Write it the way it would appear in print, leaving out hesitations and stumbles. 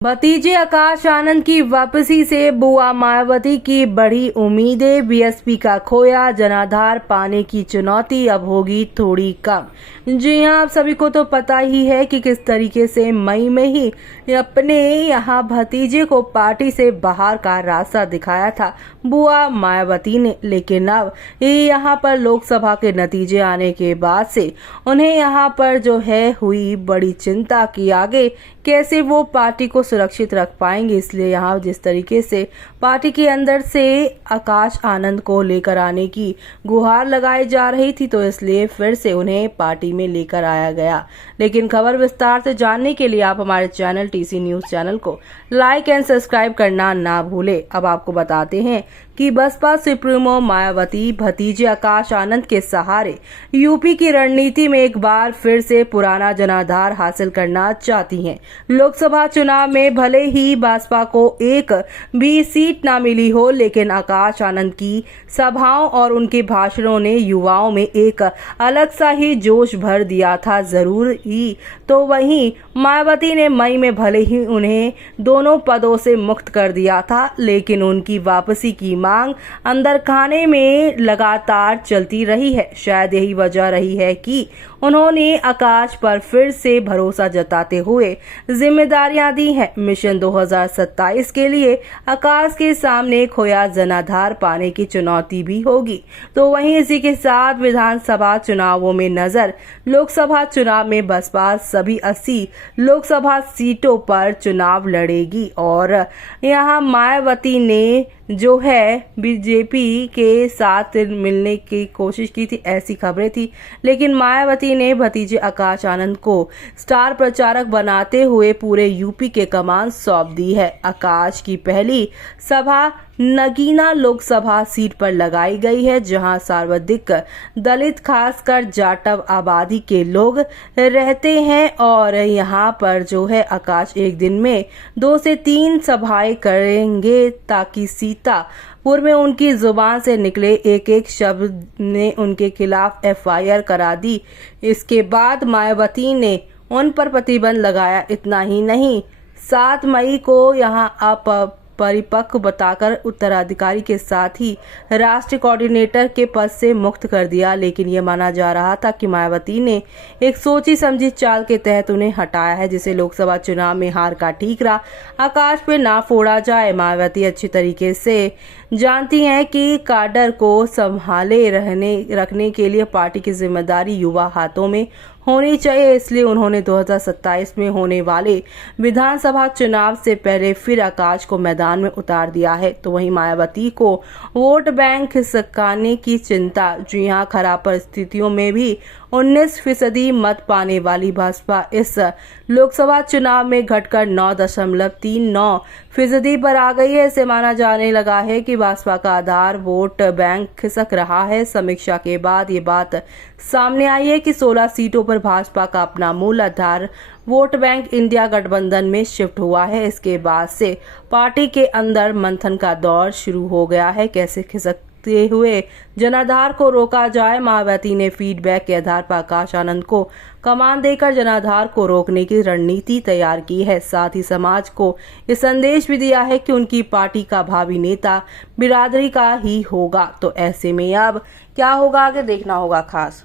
भतीजे आकाश आनंद की वापसी से बुआ मायावती की बढ़ी उम्मीदें। बीएसपी का खोया जनाधार पाने की चुनौती अब होगी थोड़ी कम। जी हां, आप सभी को तो पता ही है कि किस तरीके से मई में ही अपने यहां भतीजे को पार्टी से बाहर का रास्ता दिखाया था बुआ मायावती ने। लेकिन अब यहां पर लोकसभा के नतीजे आने के बाद से उन्हें यहां पर जो है हुई बड़ी चिंता कि आगे कैसे वो पार्टी को सुरक्षित रख पाएंगे। इसलिए यहाँ जिस तरीके से पार्टी के अंदर से आकाश आनंद को लेकर आने की गुहार लगाई जा रही थी, तो इसलिए फिर से उन्हें पार्टी में लेकर आया गया। लेकिन खबर विस्तार से जानने के लिए आप हमारे चैनल टीसी न्यूज चैनल को लाइक एंड सब्सक्राइब करना ना भूले। अब आपको बताते हैं कि बसपा सुप्रीमो मायावती भतीजे आकाश आनंद के सहारे यूपी की रणनीति में एक बार फिर से पुराना जनाधार हासिल करना चाहती हैं। लोकसभा चुनाव में भले ही बसपा को एक भी सीट ना मिली हो, लेकिन आकाश आनंद की सभाओं और उनके भाषणों ने युवाओं में एक अलग सा ही जोश भर दिया था जरूर ही। तो वहीं मायावती ने मई में भले ही उन्हें दोनों पदों से मुक्त कर दिया था, लेकिन उनकी वापसी की मांग अंदर खाने में लगातार चलती रही है। शायद यही वजह रही है कि उन्होंने आकाश पर फिर से भरोसा जताते हुए जिम्मेदारियां दी हैं। मिशन 2027 के लिए आकाश के सामने खोया जनाधार पाने की चुनौती भी होगी। तो वहीं इसी के साथ विधानसभा चुनावों में नजर। लोकसभा चुनाव में बसपा सभी 80 लोकसभा सीटों पर चुनाव लड़ेगी और यहां मायावती ने जो है बीजेपी के साथ मिलने की कोशिश की थी, ऐसी खबरें थी। लेकिन मायावती ने भतीजे आकाश आनंद को स्टार प्रचारक बनाते हुए पूरे यूपी के कमान सौंप दी है। आकाश की पहली सभा नगीना लोकसभा सीट पर लगाई गई है, जहां सर्वाधिक दलित खासकर जाटव आबादी के लोग रहते हैं। और यहां पर जो है आकाश एक दिन में 2 से 3 सभाएं करेंगे ताकि सीतापुर में उनकी जुबान से निकले एक एक शब्द ने उनके खिलाफ एफआईआर करा दी। इसके बाद मायावती ने उन पर प्रतिबंध लगाया। इतना ही नहीं, 7 मई को यहां परिपक्व बताकर उत्तराधिकारी के साथ ही राष्ट्रीय कोऑर्डिनेटर के पद से मुक्त कर दिया। लेकिन ये माना जा रहा था कि मायावती ने एक सोची समझी चाल के तहत उन्हें हटाया है, जिसे लोकसभा चुनाव में हार का ठीकरा आकाश पे ना फोड़ा जाए। मायावती अच्छी तरीके से जानती हैं कि काडर को संभाले रखने के लिए पार्टी की जिम्मेदारी युवा हाथों में होनी चाहिए। इसलिए उन्होंने 2027 में होने वाले विधानसभा चुनाव से पहले फिर आकाश को मैदान में उतार दिया है। तो वहीं मायावती को वोट बैंक खिसकाने की चिंता। जी हां, खराब परिस्थितियों में भी 19% मत पाने वाली भाजपा इस लोकसभा चुनाव में घटकर 9.39% पर आ गई है। इसे माना जाने लगा है कि भाजपा का आधार वोट बैंक खिसक रहा है। समीक्षा के बाद ये बात सामने आई है कि 16 सीटों पर भाजपा का अपना मूल आधार वोट बैंक इंडिया गठबंधन में शिफ्ट हुआ है। इसके बाद से पार्टी के अंदर मंथन का दौर शुरू हो गया है। कैसे खिसकते हुए जनाधार को रोका जाए। मायावती ने फीडबैक के आधार पर आकाश आनंद को कमान देकर जनाधार को रोकने की रणनीति तैयार की है। साथ ही समाज को ये संदेश भी दिया है कि उनकी पार्टी का भावी नेता बिरादरी का ही होगा। तो ऐसे में अब क्या होगा आगे देखना होगा खास।